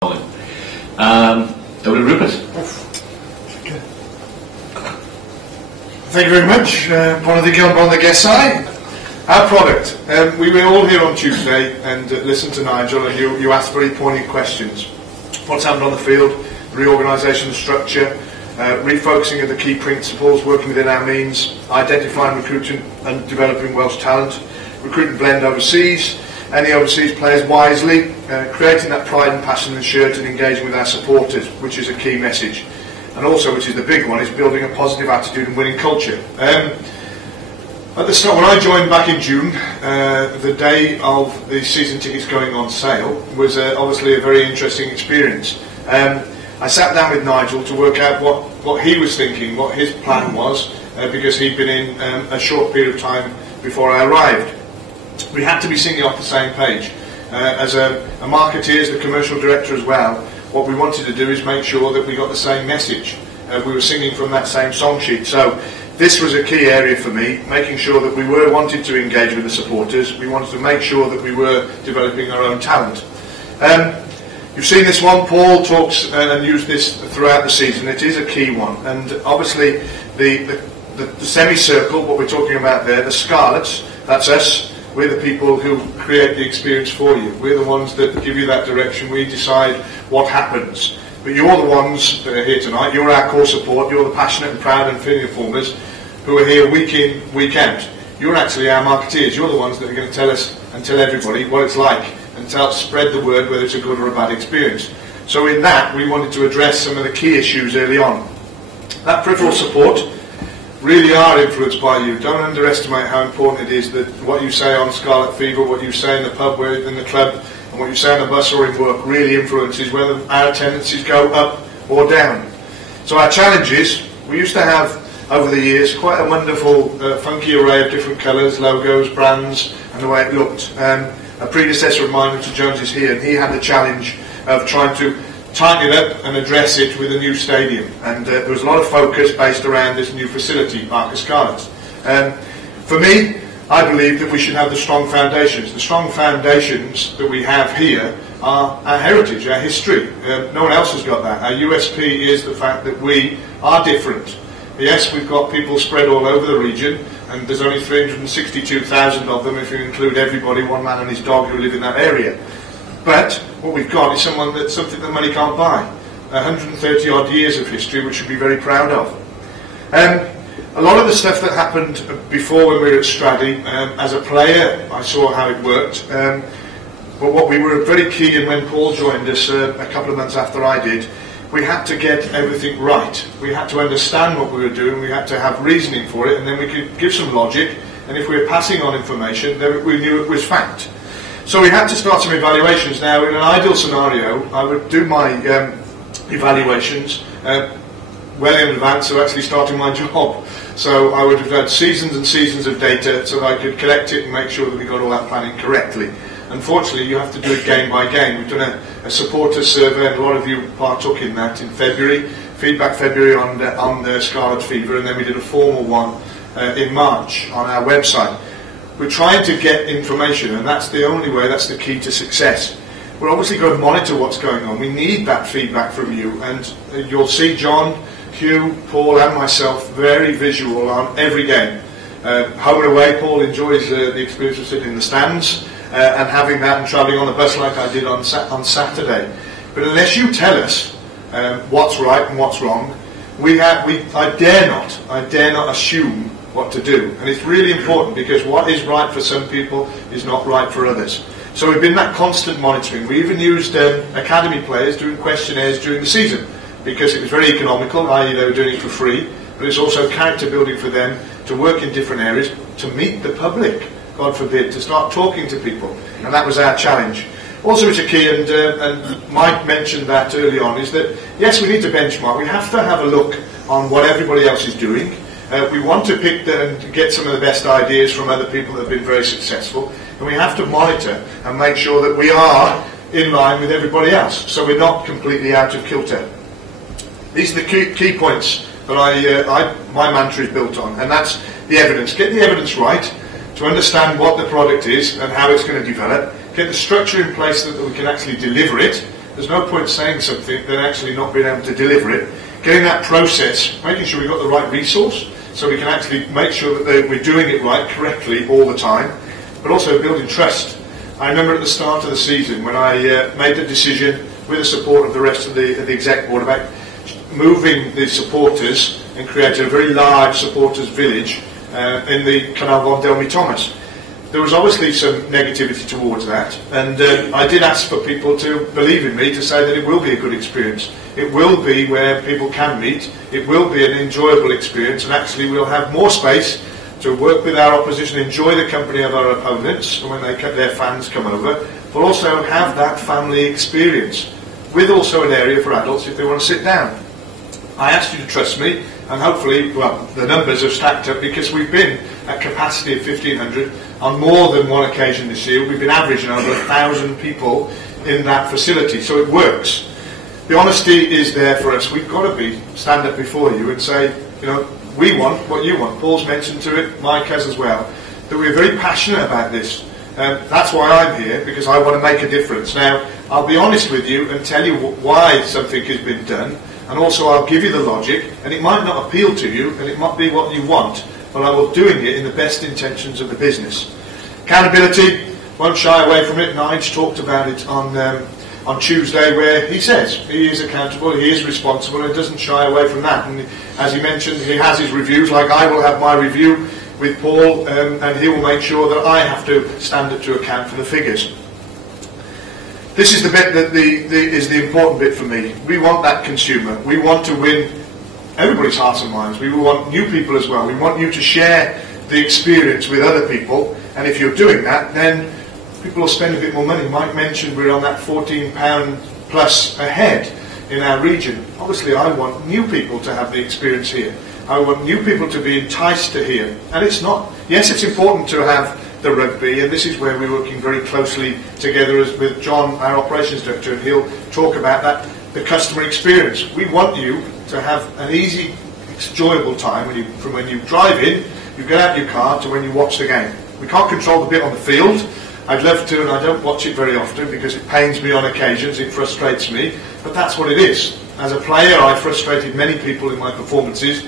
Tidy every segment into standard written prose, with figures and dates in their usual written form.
Over to Rupert. Thank you very much, one of the guests. Our product. We were all here on Tuesday and listened to Nigel, and you asked very poignant questions. What's happened on the field, reorganisation, structure, refocusing of the key principles, working within our means, identifying, recruiting and developing Welsh talent, recruit and blend overseas, any overseas players wisely, creating that pride and passion and shirt and engaging with our supporters, which is a key message. And also, which is the big one, is building a positive attitude and winning culture. At the start, when I joined back in June, the day of the season tickets going on sale was obviously a very interesting experience. I sat down with Nigel to work out what he was thinking, what his plan was, because he'd been in a short period of time before I arrived. We had to be singing off the same page. As a marketeer, as the commercial director as well, what we wanted to do is make sure that we got the same message. We were singing from that same song sheet. So this was a key area for me, making sure that we were wanting to engage with the supporters. We wanted to make sure that we were developing our own talent. You've seen this one. Paul talks and used this throughout the season. It is a key one. And obviously the semicircle, what we're talking about there, the Scarlets, that's us. We're the people who create the experience for you. We're the ones that give you that direction. We decide what happens. But you're the ones that are here tonight. You're our core support. You're the passionate and proud and feeling informers who are here week in, week out. You're actually our marketeers. You're the ones that are going to tell us and tell everybody what it's like and spread the word whether it's a good or a bad experience. So in that, we wanted to address some of the key issues early on. That peripheral support really are influenced by you. Don't underestimate how important it is that what you say on Scarlet Fever, what you say in the pub, in the club, and what you say on the bus or in work really influences whether our tendencies go up or down. So our challenges, we used to have over the years quite a wonderful funky array of different colours, logos, brands and the way it looked. A predecessor of mine, Mr. Jones, is here, and he had the challenge of trying to tighten it up and address it with a new stadium, and there was a lot of focus based around this new facility, Parker Scarlets. For me, I believe that we should have the strong foundations. The strong foundations that we have here are our heritage, our history. No one else has got that. Our USP is the fact that we are different. Yes, we've got people spread all over the region, and there's only 362,000 of them if you include everybody, one man and his dog, who live in that area. But what we've got is something that money can't buy. 130 odd years of history, which we'd be very proud of. A lot of the stuff that happened before when we were at Straddy, as a player, I saw how it worked. But what we were very key in when Paul joined us a couple of months after I did, we had to get everything right. We had to understand what we were doing, we had to have reasoning for it, and then we could give some logic, and if we were passing on information, then we knew it was fact. So we had to start some evaluations. Now, in an ideal scenario, I would do my evaluations well in advance of actually starting my job. So I would have had seasons and seasons of data so that I could collect it and make sure that we got all that planning correctly. Unfortunately, you have to do it game by game. We've done a supporter survey, and a lot of you partook in that in February, feedback February on the Scarlet Fever, and then we did a formal one in March on our website. We're trying to get information, and that's the only way, that's the key to success. We're obviously going to monitor what's going on. We need that feedback from you, and you'll see John, Hugh, Paul and myself very visual on every game. Home and away, Paul enjoys the experience of sitting in the stands and having that and travelling on the bus like I did on Saturday. But unless you tell us what's right and what's wrong, I dare not assume what to do. And it's really important, because what is right for some people is not right for others. So we've been that constant monitoring. We even used academy players doing questionnaires during the season, because it was very economical, i.e. they were doing it for free, but it's also character building for them to work in different areas, to meet the public, God forbid, to start talking to people. And that was our challenge. Also, it's a key, and Mike mentioned that early on, is that yes, we need to benchmark. We have to have a look on what everybody else is doing. We want to pick and get some of the best ideas from other people that have been very successful, and we have to monitor and make sure that we are in line with everybody else, so we're not completely out of kilter. These are the key points that my mantra is built on, and that's the evidence. Get the evidence right to understand what the product is and how it's going to develop. Get the structure in place so that we can actually deliver it, There's no point saying something then actually not being able to deliver it. Getting that process, making sure we've got the right resource, so we can actually make sure that we're doing it right, correctly, all the time, but also building trust. I remember at the start of the season when I made the decision, with the support of the rest of the exec board, about moving the supporters and creating a very large supporters village in the Canal Von Delmy Thomas. There was obviously some negativity towards that, and I did ask for people to believe in me, to say that it will be a good experience. It will be where people can meet, it will be an enjoyable experience, and actually we'll have more space to work with our opposition, enjoy the company of our opponents when their fans come over, but also have that family experience, with also an area for adults if they want to sit down. I asked you to trust me, and hopefully, well, the numbers have stacked up, because we've been at capacity of 1,500 on more than one occasion this year. We've been averaging over 1,000 people in that facility, so it works. The honesty is there for us. We've got to stand up before you and say, you know, we want what you want. Paul's mentioned to it, Mike has as well, that we're very passionate about this. That's why I'm here, because I want to make a difference. Now, I'll be honest with you and tell you why something has been done, and also I'll give you the logic, and it might not appeal to you, and it might be what you want, but I will doing it in the best intentions of the business. Accountability, won't shy away from it. Nige talked about it on Tuesday, where he says he is accountable, he is responsible, and doesn't shy away from that. And as he mentioned, he has his reviews, like I will have my review with Paul, and he will make sure that I have to stand up to account for the figures. This is the bit that is the important bit for me. We want that consumer. We want to win everybody's hearts and minds. We want new people as well. We want you to share the experience with other people, and if you're doing that, then people will spend a bit more money. Mike mentioned we're on that £14 plus a head in our region. Obviously, I want new people to have the experience here. I want new people to be enticed to here. And it's not, yes, it's important to have the rugby, and this is where we're working very closely together with John, our operations director, and he'll talk about that, the customer experience. We want you to have an easy, enjoyable time from when you drive in, you get out your car, to when you watch the game. We can't control the bit on the field. I'd love to, and I don't watch it very often because it pains me on occasions, it frustrates me, but that's what it is. As a player, I frustrated many people in my performances,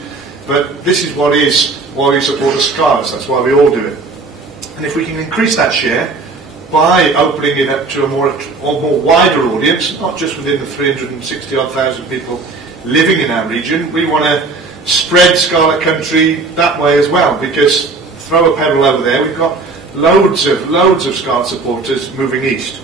but this is why we support the Scarlets. That's why we all do it. And if we can increase that share by opening it up to a more wider audience, not just within the 360,000 people living in our region, we want to spread Scarlet Country that way as well, because throw a pebble over there, we've got loads of Scarlet supporters moving east.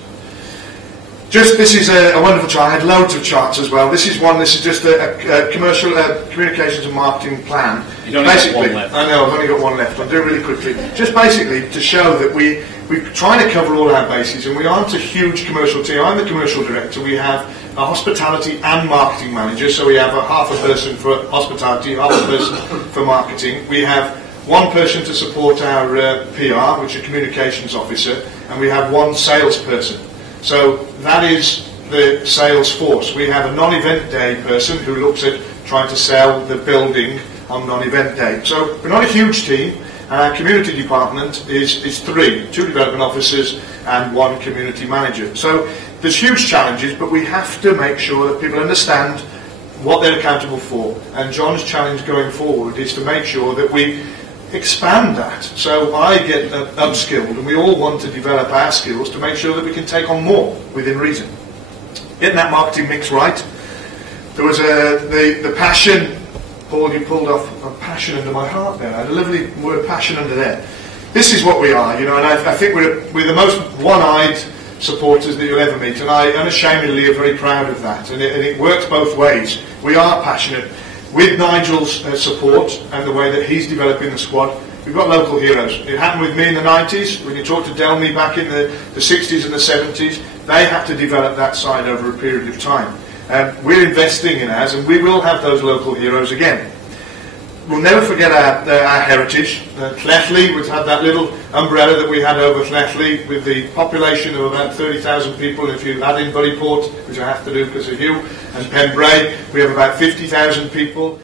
This is a wonderful chart. I had loads of charts as well. This is just a commercial communications and marketing plan. You only got one left. I know, I've only got one left. I'll do it really quickly. Just basically to show that we're trying to cover all our bases, and we aren't a huge commercial team. I'm the commercial director. We have a hospitality and marketing manager, so we have half a person for hospitality, half a person for marketing. We have one person to support our PR, which is a communications officer, and we have one salesperson. So that is the sales force. We have a non-event day person who looks at trying to sell the building on non-event day. So we're not a huge team, and our community department is two development officers and one community manager. So there's huge challenges, but we have to make sure that people understand what they're accountable for. And John's challenge going forward is to make sure that we expand that. So I get upskilled, and we all want to develop our skills to make sure that we can take on more within reason. Getting that marketing mix right. There was the passion. Paul, you pulled off a passion under my heart there. I had a lovely word passion under there. This is what we are, you know, and I think we're the most one-eyed supporters that you'll ever meet, and I unashamedly are very proud of that, and it works both ways. We are passionate. With Nigel's support and the way that he's developing the squad, we've got local heroes. It happened with me in the 90s. When you talk to Delmy back in the 60s and the 70s, they have to develop that side over a period of time. We're investing in ours, and we will have those local heroes again. We'll never forget our heritage. Clethley, we've had that little umbrella that we had over Clethley with the population of about 30,000 people. If you add in Buddyport, which I have to do because of you, and Pembrey, we have about 50,000 people.